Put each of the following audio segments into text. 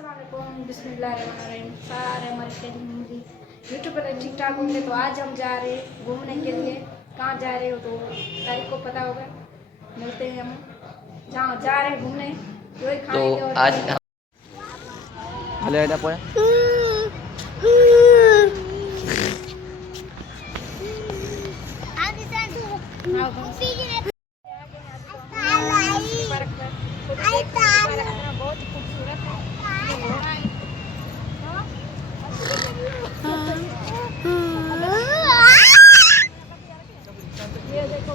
अस्सलामुअलैकुम बिस्मिल्लाहिर्रहमानिर्रहीम। सारे हमारे फैमिली यूट्यूब पर ठीक ठाक होंगे। तो आज हम जा रहे हैं घूमने के लिए। कहाँ जा रहे हो तो तारीख को पता होगा। मिलते हैं हम जहाँ जा रहे हैं घूमने, वही खाएंगे। और आज हले पोया बहुत खूबसूरत है। ये देखो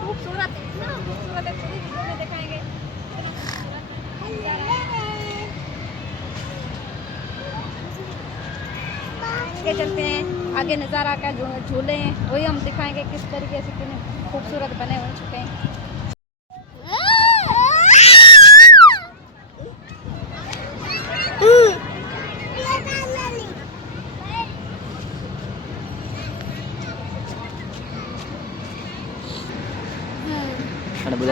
खूबसूरत है, इतना खूबसूरत है। पूरी वीडियो में दिखाएंगे कितना खूबसूरत है। आगे चलते हैं, आगे नज़ारा का जो झूले हैं वही हम दिखाएंगे किस तरीके से कितने खूबसूरत बने हो चुके हैं।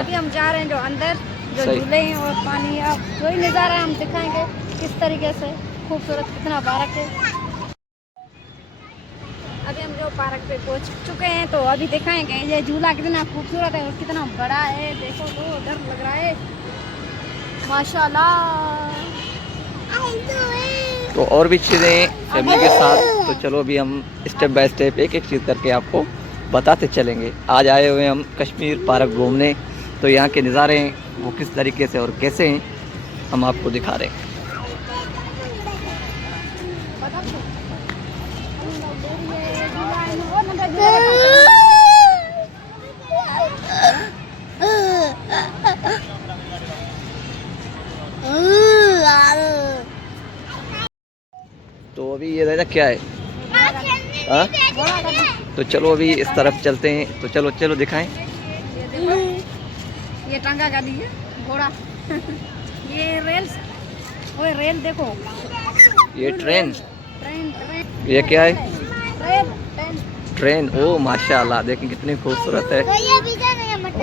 अभी हम जा रहे हैं जो अंदर जो झूले हैं और पानी है, जो ही नज़ारा हम दिखाएंगे किस तरीके से खूबसूरत कितना पार्क है। अभी हम जो पार्क पे पहुंच चुके हैं तो अभी दिखाएंगे ये झूला कितना खूबसूरत है और कितना बड़ा है। देखो तो डर लग रहा है माशाल्लाह। तो और भी चीज़ें फैमिली के साथ। तो चलो अभी हम स्टेप बाय स्टेप एक एक चीज़ करके आपको बताते चलेंगे। आज आए हुए हम कश्मीर पार्क घूमने। तो यहाँ के नज़ारे वो किस तरीके से और कैसे हैं हम आपको दिखा रहे हैं। तो अभी ये दादा क्या है? हाँ? तो चलो अभी इस तरफ चलते हैं। तो चलो चलो दिखाएं। ये टांगा गाड़ी है घोड़ा। ये रेल, ओए रेल देखो। ये ट्रेन। ट्रेन ये क्या है? ट्रेन। ट्रेन। ओ माशाल्लाह, देखें कितनी खूबसूरत है।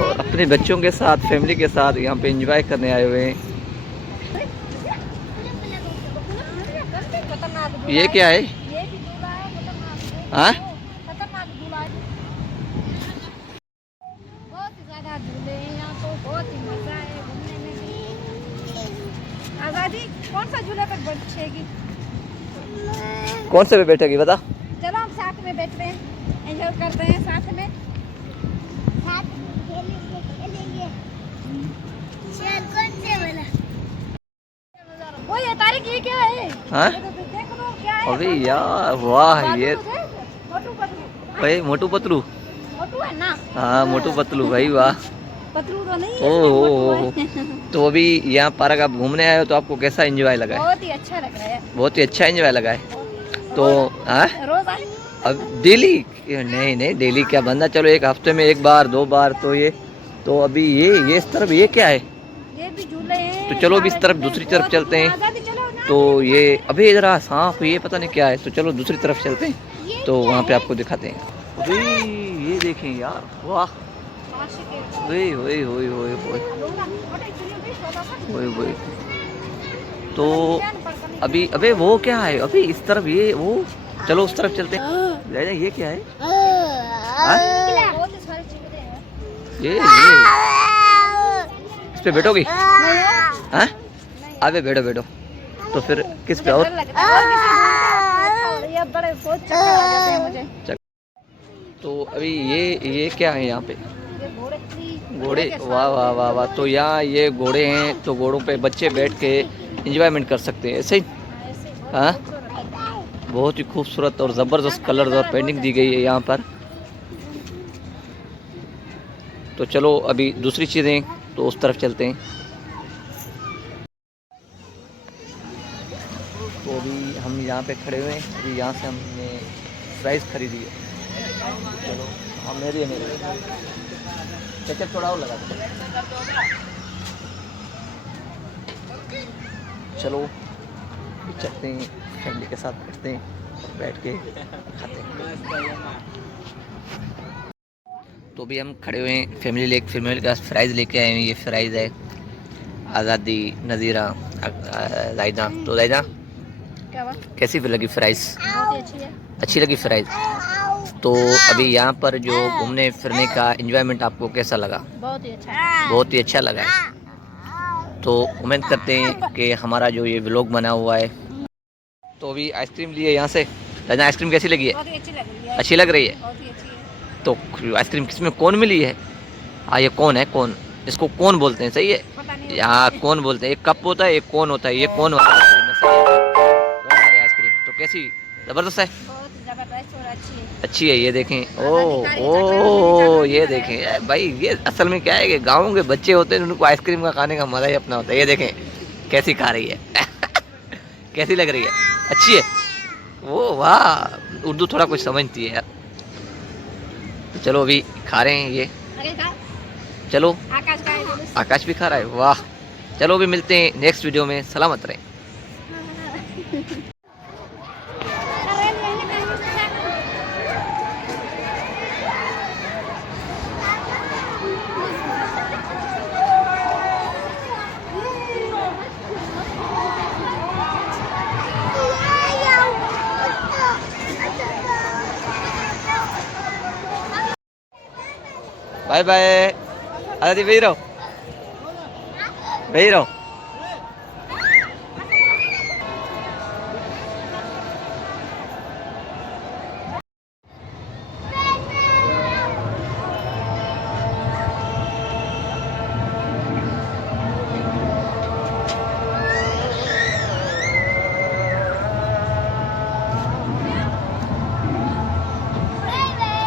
और अपने बच्चों के साथ फैमिली के साथ यहाँ पे एंजॉय करने आए हुए हैं। ये क्या है? ये भी झूला है खतरनाक। हाँ? खतरनाक झूला है। बहुत ही ज्यादा झूले हैं यहाँ तो, बहुत ही मजा है घूमने में भी। आजादी कौन सा झूला पर बैठेगी? कौन से पे बैठेगी बता? चलो हम साथ में बैठते हैं, एंजॉय करते हैं साथ में। वो ये तारीख ये क्या है? हाँ? देख लो क्या है। अबे यार वाह, ये मोटू पतलू। भाई मोटू पतलू। मोटू है ना? हाँ मोटू पतलू भाई वाह। पतलू तो नहीं ओ है, हो मोटू हो। है। तो अभी यहाँ पार्क आप घूमने आए हो तो आपको कैसा एंजॉय लगा है? बहुत ही अच्छा लग रहा है। बहुत ही अच्छा एंजॉय लगा है। तो हाँ रोज आए? अब डेली नहीं नहीं डेली क्या बंदा, चलो एक हफ्ते में एक बार दो बार तो ये। तो अभी ये इस तरफ ये क्या है? ये भी झूले हैं। तो चलो अभी इस तरफ दूसरी तरफ चलते हैं। तो ये अभी इधर सांप ये पता नहीं क्या है। तो चलो दूसरी तरफ चलते हैं तो वहाँ पे आपको दिखाते हैं। अभी ये देखें यार वाह। वही वही वही वही वही वही। तो अभी अबे वो क्या है? अभी इस तरफ ये वो, चलो उस तरफ चलते हैं। ये क्या है? ये इस पे बैठोगी? हाँ अबे बैठो बैठो। तो फिर किस पे और? तो अभी ये क्या है यहाँ पे? घोड़े। वाह वाह वाह वाह। तो यहाँ ये घोड़े हैं तो घोड़ों पे बच्चे बैठ के एंजॉयमेंट कर सकते हैं ऐसे ही। हाँ बहुत ही खूबसूरत और ज़बरदस्त कलर और पेंटिंग दी गई है यहाँ पर। तो चलो अभी दूसरी चीज़ें तो उस तरफ चलते हैं। तो अभी हम यहाँ पे खड़े हुए हैं। अभी यहाँ से हमने प्राइस खरीदी है। चलो हाँ मेरी है मेरी। चेक थोड़ा और लगा दो। चलो चलते हैं फैमिली के साथ, बैठते हैं और बैठ के खाते हैं। तो अभी हम खड़े हुए हैं फैमिली के पास फ्राइज़ लेके आए हैं। ये फ्राइज़ है आज़ादी, नज़ीरा, जायदा। तो जायदा क्या हुआ? कैसी लगी फ्राइज़? बहुत ही अच्छी है। अच्छी लगी फ्राइज़? तो अभी यहाँ पर जो घूमने फिरने का एंजॉयमेंट आपको कैसा लगा? बहुत ही अच्छा। बहुत ही अच्छा लगा है। तो उम्मीद करते हैं कि हमारा जो ये व्लॉग बना हुआ है। तो अभी आइसक्रीम लिए यहाँ से। दादा आइसक्रीम कैसी लगी है? बहुत ही अच्छी लग रही है। अच्छी लग रही है। बहुत ही अच्छी है। तो आइसक्रीम किसमें कौन मिली है? हाँ ये कौन है? कौन? इसको कौन बोलते हैं? सही है। पता नहीं। यहाँ कौन बोलते हैं? एक कप होता है, एक कौन होता है। ये कौन वाला आइसक्रीम है? सही है। कौन वाली आइसक्रीम तो कैसी? ज़बरदस्त है। बहुत जबरदस्त और अच्छी है। अच्छी है। ये देखें। ओ ये देखें भाई, ये असल में क्या है कि गाँव के बच्चे होते हैं, उनको आइसक्रीम का खाने का मज़ा ही अपना होता है। ये देखें कैसी खा रही है। कैसी लग रही है? अच्छी है। वो वाह, उर्दू थोड़ा कुछ समझती है यार। तो चलो अभी खा रहे हैं ये। आगे का चलो आकाश का है। आकाश भी खा रहा है। वाह। चलो अभी मिलते हैं नेक्स्ट वीडियो में। सलामत रहें। Bye bye. आदि वही रहो, वही रहो।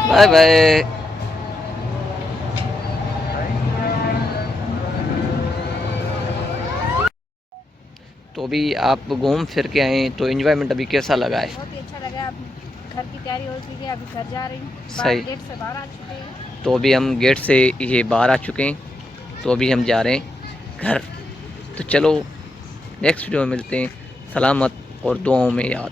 Bye bye. तो अभी आप घूम फिर के आए, तो एंजॉयमेंट अभी कैसा लगा है? बहुत ही अच्छा लगा। अब घर की तैयारी हो चुकी है, अभी घर जा रही हूँ। सही। गेट से बाहर आ चुके हैं। तो अभी हम गेट से ये बाहर आ चुके हैं, तो अभी हम जा रहे हैं घर। तो चलो नेक्स्ट वीडियो में मिलते हैं। सलामत और दुआओं में याद।